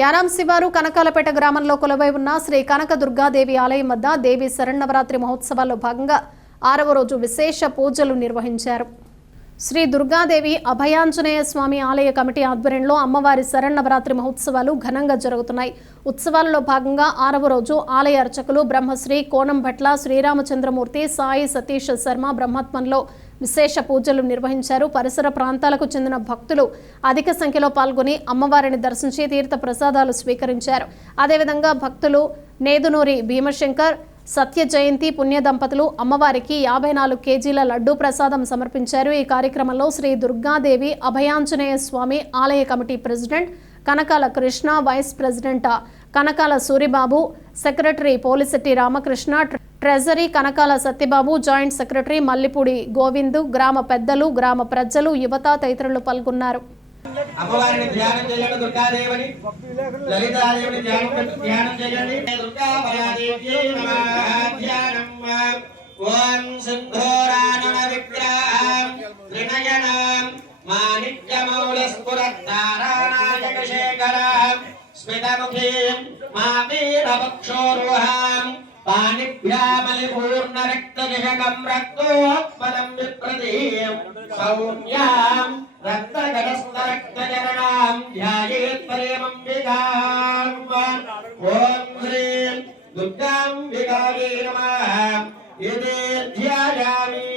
యానాం శివారు కనకాలపేట గ్రామంలో కొలవై ఉన్న శ్రీ కనక దుర్గాదేవి ఆలయం వద్ద దేవి శరణవరాత్రి మహోత్సవాల్లో భాగంగా ఆరవ రోజు విశేష పూజలు నిర్వహించారు. శ్రీ దుర్గాదేవి అభయాంజనేయ స్వామి ఆలయ కమిటీ ఆధ్వర్యంలో అమ్మవారి శరణవరాత్రి మహోత్సవాలు ఘనంగా జరుగుతున్నాయి. ఉత్సవాలలో భాగంగా ఆరవ రోజు ఆలయ అర్చకులు బ్రహ్మశ్రీ కోణం భట్ల శ్రీరామచంద్రమూర్తి సాయి సతీష్ శర్మ బ్రహ్మత్వంలో విశేష పూజలు నిర్వహించారు. పరిసర ప్రాంతాలకు చెందిన భక్తులు అధిక సంఖ్యలో పాల్గొని అమ్మవారిని దర్శించి తీర్థ ప్రసాదాలు స్వీకరించారు. అదేవిధంగా భక్తులు నేదునూరి భీమశంకర్ సత్య జయంతి పుణ్య దంపతులు అమ్మవారికి యాభై నాలుగు కేజీల లడ్డూ ప్రసాదం సమర్పించారు. ఈ కార్యక్రమంలో శ్రీ దుర్గాదేవి అభయాంజనేయ స్వామి ఆలయ committee president Kanakala Krishna vice president Kanakala Suribabu secretary Polisetti Ramakrishna treasury Kanakala Satyababu joint secretary Mallipudi Govindu గ్రామ పెద్దలు గ్రామ ప్రజలు యువత తదితరులు పాల్గొన్నారు. అమ్మవారిని ధ్యానం చేయండి దుర్గాదేవిని. లలితాదేవిని ధ్యానం ధ్యానం చేయండి. దుర్గా పరాదేవ్యై ధ్యానం ఓం సింధూరానన విగ్రహం త్రినయనం. మాణిక్యమౌళస్ఫురద్ధారానాయక శేఖరం స్మితముఖీం మామీరవక్షోరుహాం పాణిభ్యామలిపూర్ణరక్తజగం రక్తోత్పదం విప్రదీయం సౌమ్యాం రక్తగడస్తరక్తచరణాం ధ్యాయేత్పరేమంబికాం ఓం హ్రీం దుర్గాంబికాయే నమః ఇదే ధ్యాయామి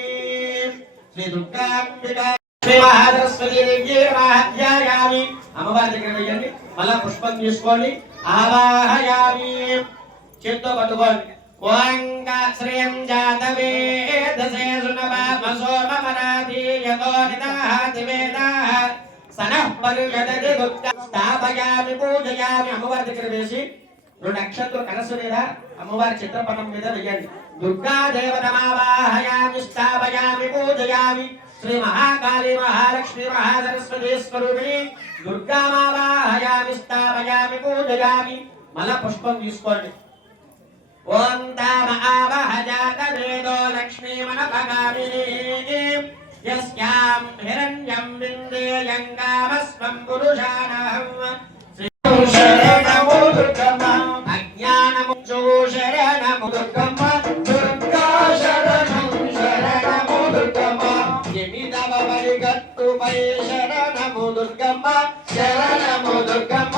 శ్రీ దుర్గాంబికా శ్రీ మహాసరస్వతి దేవ్యే నమః ధ్యాయామి అమ్మవారి దగ్గర వెయ్యండి. మళ్ళా పుష్పం తీసుకోండి. ఆవాహయామి. చేత్తో పట్టుకోండి. ఓంగ శ్రియం జాతవేదసే సునవామసో మమనాథి యతో నిదాహాతి వేదాః సనః गुप्ता స్థాపయామి పూజయామి అమ్మవారి దగ్గర వేసి రెండు నక్షత్రం కనసు మీద అమ్మవారి చిత్రపటం మీద వెయ్యండి దుర్గా దేవతమావాహయామి స్థాపయామి పూజయామి శ్రీ మహాకాళీ మహాలక్ష్మి మహాసరస్వతి స్వరూపిణి దుర్గామావాహయామి స్థాపయామి పూజయామి మళ్ళా పుష్పం తీసుకోండి. ఓం తామ ఆవహ జాత వేదో లక్ష్మీమనపగామిని యస్యాం హిరణ్యం విందేయం కామస్వం పురుషానహం. శరణము దుర్గమ్మ అజ్ఞానము శరణము దుర్గమ్మ దుర్గా శరణం శరణము దుర్గమ్మ ఎమిదవ పరిగట్టుపై శరణము దుర్గమ్మ శరణము దుర్గమ్మ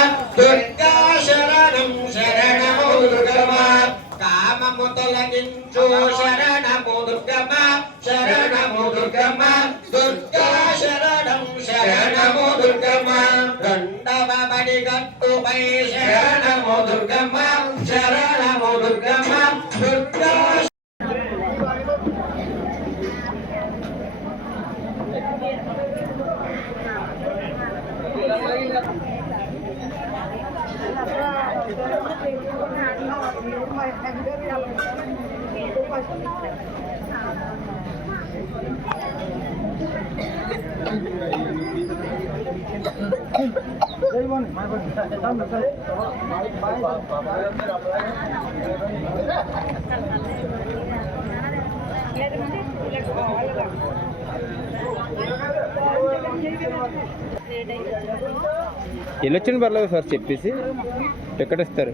దుర్గమ్మ దుర్గా శరణం శరణము దుర్గమ్మ రెండవ బడిగట్టుపై శరణము దుర్గమ్మ శరణము దుర్గమ్మ దుర్గా వెళ్ళొచ్చిన పర్లేదు సార్ చెప్పేసి. ఎక్కడ ఇస్తారు?